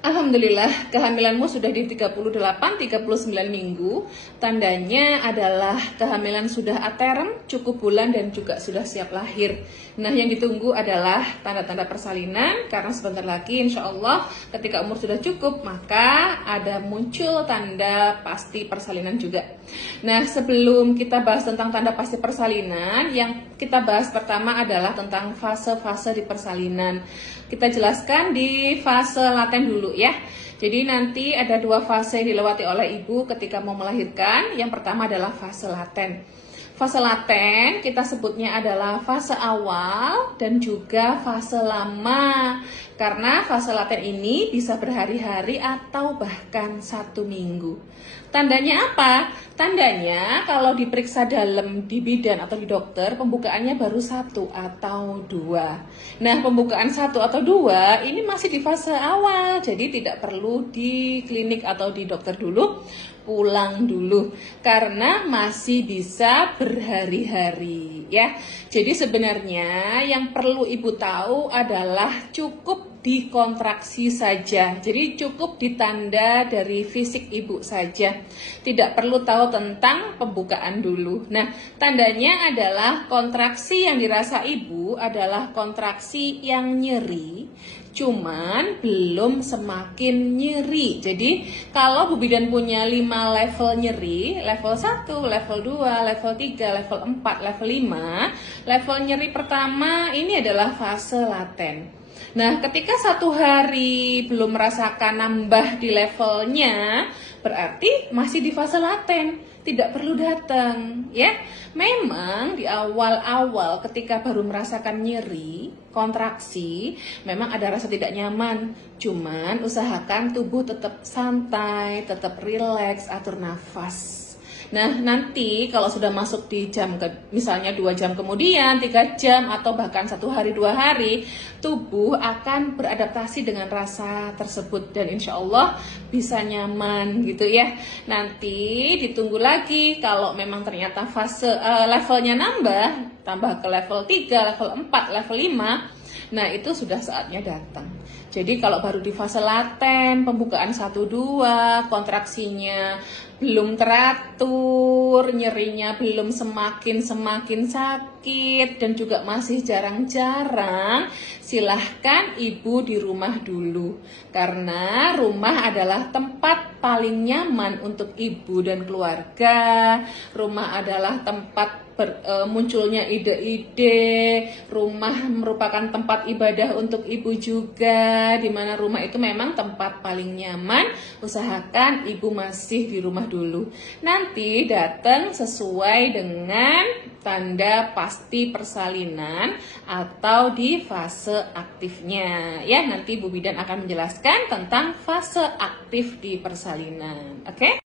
Alhamdulillah, kehamilanmu sudah di 38-39 minggu. Tandanya adalah kehamilan sudah aterem, cukup bulan, dan juga sudah siap lahir. Nah, yang ditunggu adalah tanda-tanda persalinan, karena sebentar lagi insya Allah ketika umur sudah cukup, maka ada muncul tanda pasti persalinan juga. Nah, sebelum kita bahas tentang tanda pasti persalinan, yang kita bahas pertama adalah tentang fase-fase di persalinan. Kita jelaskan di fase laten dulu ya. Jadi nanti ada dua fase yang dilewati oleh ibu ketika mau melahirkan. Yang pertama adalah fase laten. Fase laten kita sebutnya adalah fase awal dan juga fase lama. Karena fase laten ini bisa berhari-hari atau bahkan 1 minggu. Tandanya apa? Tandanya kalau diperiksa dalam di bidan atau di dokter, pembukaannya baru 1 atau 2. Nah, pembukaan 1 atau 2 ini masih di fase awal, jadi tidak perlu di klinik atau di dokter dulu, pulang dulu karena masih bisa berhari-hari ya. Jadi sebenarnya yang perlu ibu tahu adalah cukup dikontraksi saja. Jadi cukup ditanda dari fisik ibu saja. Tidak perlu tahu tentang pembukaan dulu. Nah, tandanya adalah kontraksi yang dirasa ibu adalah kontraksi yang nyeri, cuman belum semakin nyeri. Jadi kalau Bu Bidan punya 5 level nyeri, level 1, level 2, level 3, level 4, level 5, level nyeri pertama ini adalah fase laten. Nah, ketika 1 hari belum merasakan nambah di levelnya, berarti masih di fase laten, tidak perlu datang ya. Memang di awal-awal ketika baru merasakan nyeri, kontraksi, memang ada rasa tidak nyaman. Cuman usahakan tubuh tetap santai, tetap rileks, atur nafas. Nah, nanti kalau sudah masuk di jam misalnya 2 jam kemudian, 3 jam, atau bahkan 1 hari 2 hari, tubuh akan beradaptasi dengan rasa tersebut dan insya Allah bisa nyaman gitu ya. Nanti ditunggu lagi kalau memang ternyata fase levelnya nambah, tambah ke level 3, level 4, level 5. Nah, itu sudah saatnya datang. Jadi kalau baru di fase laten, pembukaan 1-2, kontraksinya belum teratur, nyerinya belum semakin sakit, dan juga masih jarang-jarang, silahkan ibu di rumah dulu. Karena rumah adalah tempat paling nyaman untuk ibu dan keluarga. Rumah adalah tempat munculnya ide-ide. Rumah merupakan tempat ibadah untuk ibu juga, dimana rumah itu memang tempat paling nyaman. Usahakan ibu masih di rumah dulu. Nanti datang sesuai dengan tanda pasti persalinan atau di fase aktifnya ya. Nanti Bu Bidan akan menjelaskan tentang fase aktif di persalinan. Oke?